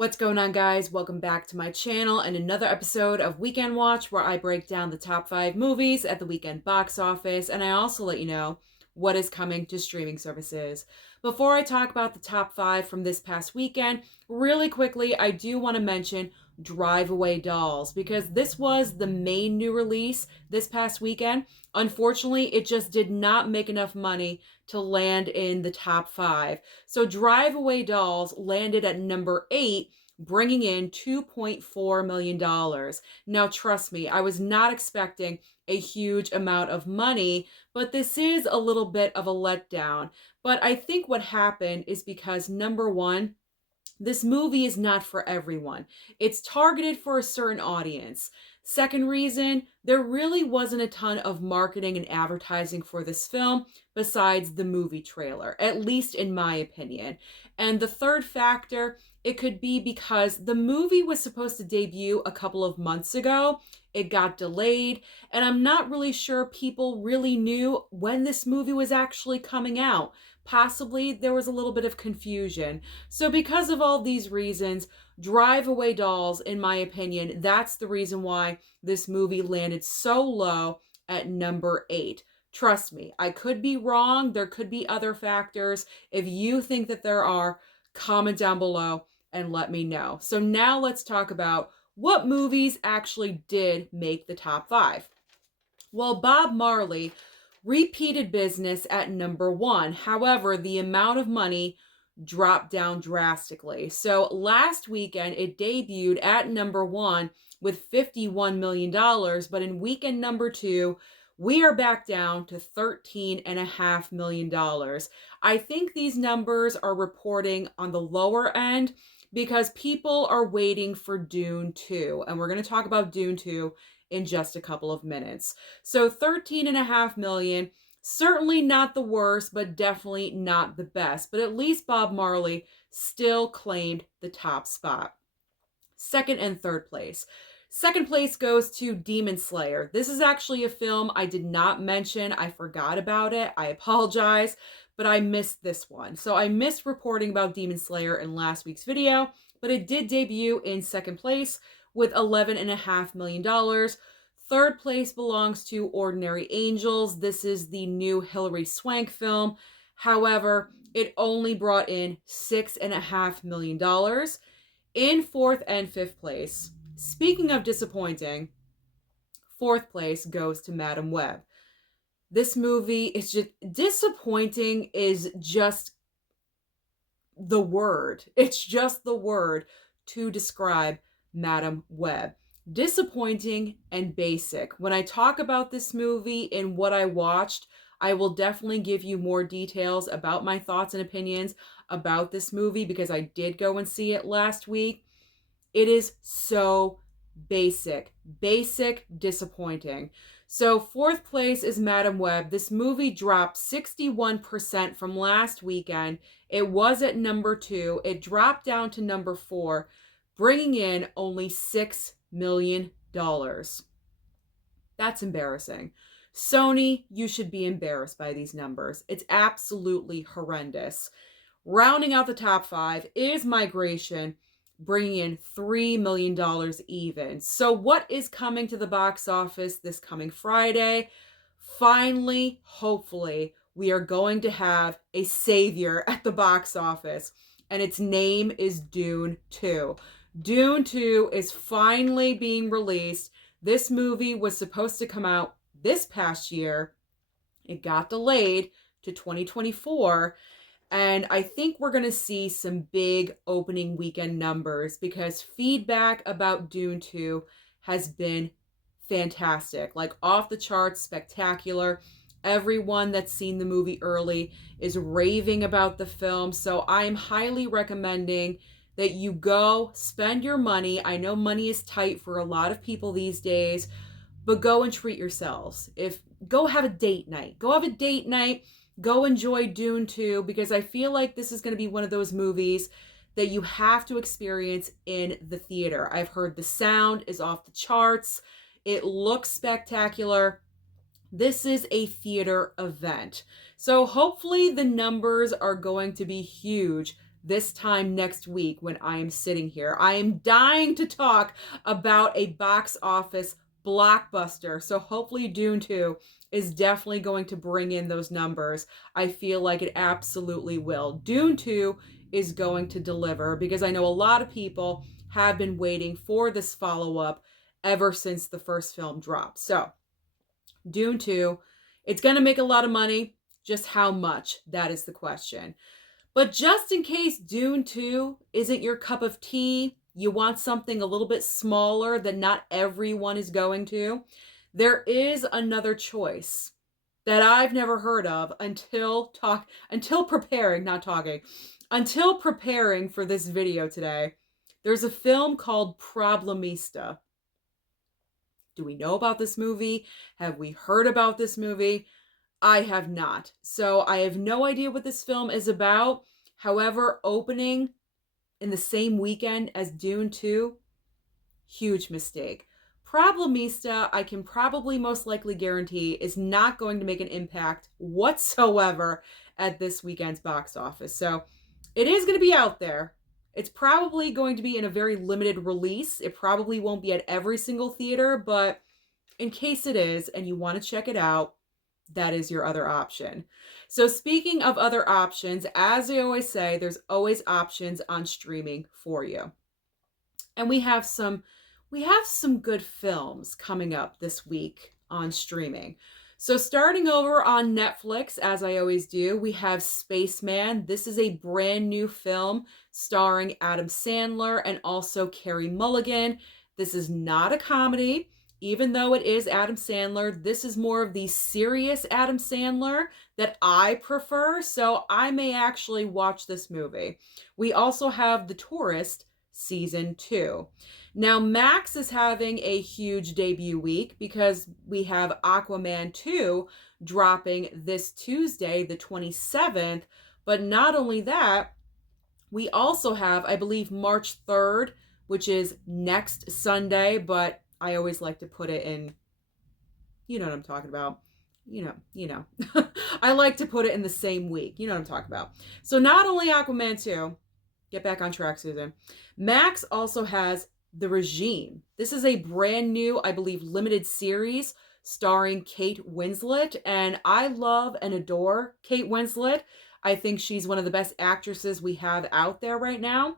What's going on, guys? Welcome back to my channel and another episode of Weekend Watch, where I break down the top 5 movies at the weekend box office, and I also let you know what is coming to streaming services. Before I talk about the top 5 from this past weekend, really quickly, I do want to mention Drive Away Dolls, because this was the main new release this past weekend. Unfortunately, it just did not make enough money to land in the top 5. So Drive Away Dolls landed at number 8, bringing in $2.4 million. Now, trust me, I was not expecting a huge amount of money, but this is a little bit of a letdown. But I think what happened is because, number one, this movie is not for everyone. It's targeted for a certain audience. Second reason, there really wasn't a ton of marketing and advertising for this film besides the movie trailer, at least in my opinion. And the third factor, it could be because the movie was supposed to debut a couple of months ago. It got delayed, and I'm not really sure people really knew when this movie was actually coming out. Possibly there was a little bit of confusion. So because of all these reasons, Drive Away Dolls, in my opinion, that's the reason why this movie landed so low at number 8. Trust me, I could be wrong. There could be other factors. If you think that there are, comment down below and let me know. So now let's talk about what movies actually did make the top 5. Well, Bob Marley repeated business at number 1. However, the amount of money dropped down drastically. So last weekend, it debuted at number 1 with $51 million, but in weekend number 2, we are back down to $13.5 million. I think these numbers are reporting on the lower end because people are waiting for Dune 2, and we're going to talk about Dune 2 in just a couple of minutes. So 13.5 million, certainly not the worst, but definitely not the best. But at least Bob Marley still claimed the top spot. Second and third place. Second place goes to Demon Slayer. This is actually a film I did not mention. I forgot about it. I apologize, but I missed this one. So I missed reporting about Demon Slayer in last week's video, but it did debut in second place with $11.5 million. Third place belongs to Ordinary Angels. This is the new Hilary Swank film. However, it only brought in $6.5 million. In fourth and fifth place, speaking of disappointing, fourth place goes to Madam Web. This movie is just disappointing, is just the word. It's just the word to describe Madam Web. Disappointing and basic. When I talk about this movie and what I watched, I will definitely give you more details about my thoughts and opinions about this movie because I did go and see it last week. It is so basic, disappointing. So fourth place is Madam Web. This movie dropped 61% from last weekend. It was at number 2. It dropped down to number 4, bringing in only $6 million. That's embarrassing. Sony, you should be embarrassed by these numbers. It's absolutely horrendous. Rounding out the top 5 is Migration, bringing in $3 million even. So what is coming to the box office this coming Friday? Finally, hopefully, we are going to have a savior at the box office, and its name is Dune 2. Dune 2 is finally being released. This movie was supposed to come out this past year. It got delayed to 2024. And I think we're going to see some big opening weekend numbers because feedback about Dune 2 has been fantastic. Like off the charts, spectacular. Everyone that's seen the movie early is raving about the film. So I'm highly recommending that you go spend your money. I know money is tight for a lot of people these days, but go and treat yourselves. Go have a date night. Go have a date night. Go enjoy Dune 2 because I feel like this is going to be one of those movies that you have to experience in the theater. I've heard the sound is off the charts. It looks spectacular. This is a theater event. So hopefully the numbers are going to be huge this time next week when I am sitting here. I am dying to talk about a box office blockbuster. So hopefully Dune 2 is definitely going to bring in those numbers. I feel like it absolutely will. Dune 2 is going to deliver because I know a lot of people have been waiting for this follow-up ever since the first film dropped. So, Dune 2, it's going to make a lot of money. Just how much? That is the question. But just in case Dune 2 isn't your cup of tea, you want something a little bit smaller that not everyone is going to, there is another choice that I've never heard of until preparing, not talking, until preparing for this video today. There's a film called Problemista. Do we know about this movie? Have we heard about this movie? I have not. So I have no idea what this film is about. However, opening in the same weekend as Dune 2, huge mistake. Problemista, I can probably most likely guarantee, is not going to make an impact whatsoever at this weekend's box office. So it is going to be out there. It's probably going to be in a very limited release. It probably won't be at every single theater, but in case it is and you want to check it out, that is your other option. So speaking of other options, as I always say, there's always options on streaming for you. And we have some good films coming up this week on streaming. So starting over on Netflix, as I always do, we have Spaceman. This is a brand new film starring Adam Sandler and also Carey Mulligan. This is not a comedy. Even though it is Adam Sandler, this is more of the serious Adam Sandler that I prefer, so I may actually watch this movie. We also have The Tourist Season 2. Now, Max is having a huge debut week because we have Aquaman 2 dropping this Tuesday, the 27th. But not only that, we also have, I believe, March 3rd, which is next Sunday, but I always like to put it in, you know what I'm talking about. You know. I like to put it in the same week. You know what I'm talking about. So not only Aquaman 2, get back on track, Susan. Max also has The Regime. This is a brand new, I believe, limited series starring Kate Winslet. And I love and adore Kate Winslet. I think she's one of the best actresses we have out there right now.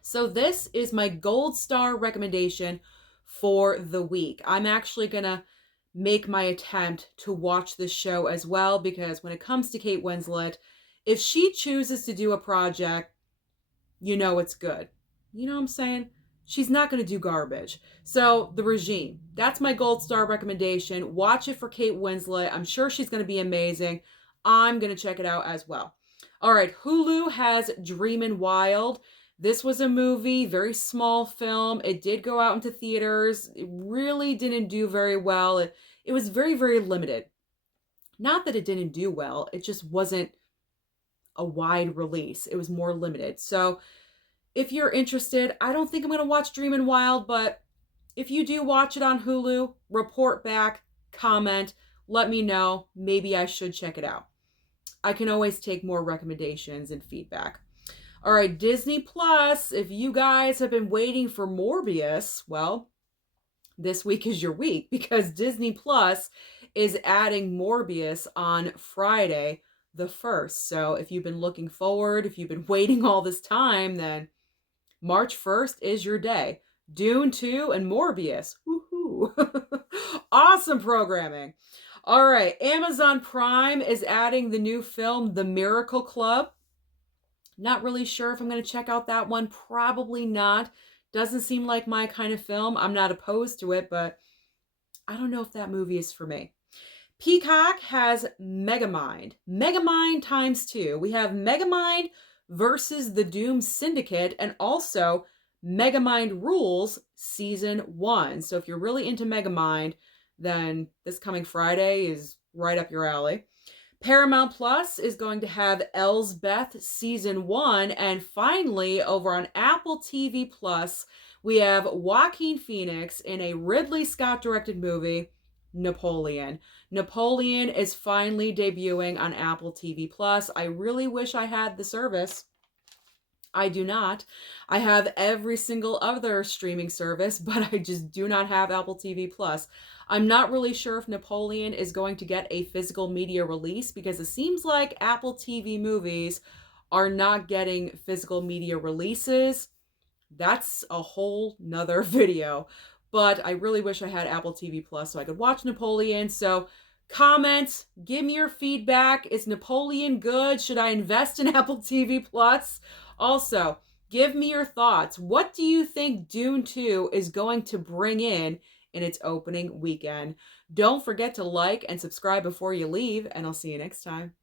So this is my gold star recommendation for the week. I'm actually going to make my attempt to watch this show as well because when it comes to Kate Winslet, if she chooses to do a project, you know it's good. You know what I'm saying? She's not going to do garbage. So, The Regime. That's my gold star recommendation. Watch it for Kate Winslet. I'm sure she's going to be amazing. I'm going to check it out as well. All right, Hulu has Dreamin' Wild. This was a movie, very small film. It did go out into theaters. It really didn't do very well. It was very, very limited. Not that it didn't do well. It just wasn't a wide release. It was more limited. So if you're interested, I don't think I'm going to watch Dreamin' Wild, but if you do watch it on Hulu, report back, comment, let me know. Maybe I should check it out. I can always take more recommendations and feedback. All right, Disney Plus, if you guys have been waiting for Morbius, well, this week is your week because Disney Plus is adding Morbius on Friday the 1st. So if you've been looking forward, if you've been waiting all this time, then March 1st is your day. Dune 2 and Morbius. Woohoo! Awesome programming. All right, Amazon Prime is adding the new film, The Miracle Club. Not really sure if I'm going to check out that one. Probably not. Doesn't seem like my kind of film. I'm not opposed to it, but I don't know if that movie is for me. Peacock has Megamind. Megamind times 2. We have Megamind versus the Doom Syndicate and also Megamind Rules Season 1. So if you're really into Megamind, then this coming Friday is right up your alley. Paramount Plus is going to have Elsbeth Season 1. And finally, over on Apple TV Plus, we have Joaquin Phoenix in a Ridley Scott directed movie, Napoleon. Napoleon is finally debuting on Apple TV Plus. I really wish I had the service. I do not. I have every single other streaming service, but I just do not have Apple TV Plus. I'm not really sure if Napoleon is going to get a physical media release because it seems like Apple TV movies are not getting physical media releases. That's a whole nother video. But I really wish I had Apple TV Plus so I could watch Napoleon. So comment, give me your feedback. Is Napoleon good? Should I invest in Apple TV Plus? Also, give me your thoughts. What do you think Dune 2 is going to bring in its opening weekend? Don't forget to like and subscribe before you leave, and I'll see you next time.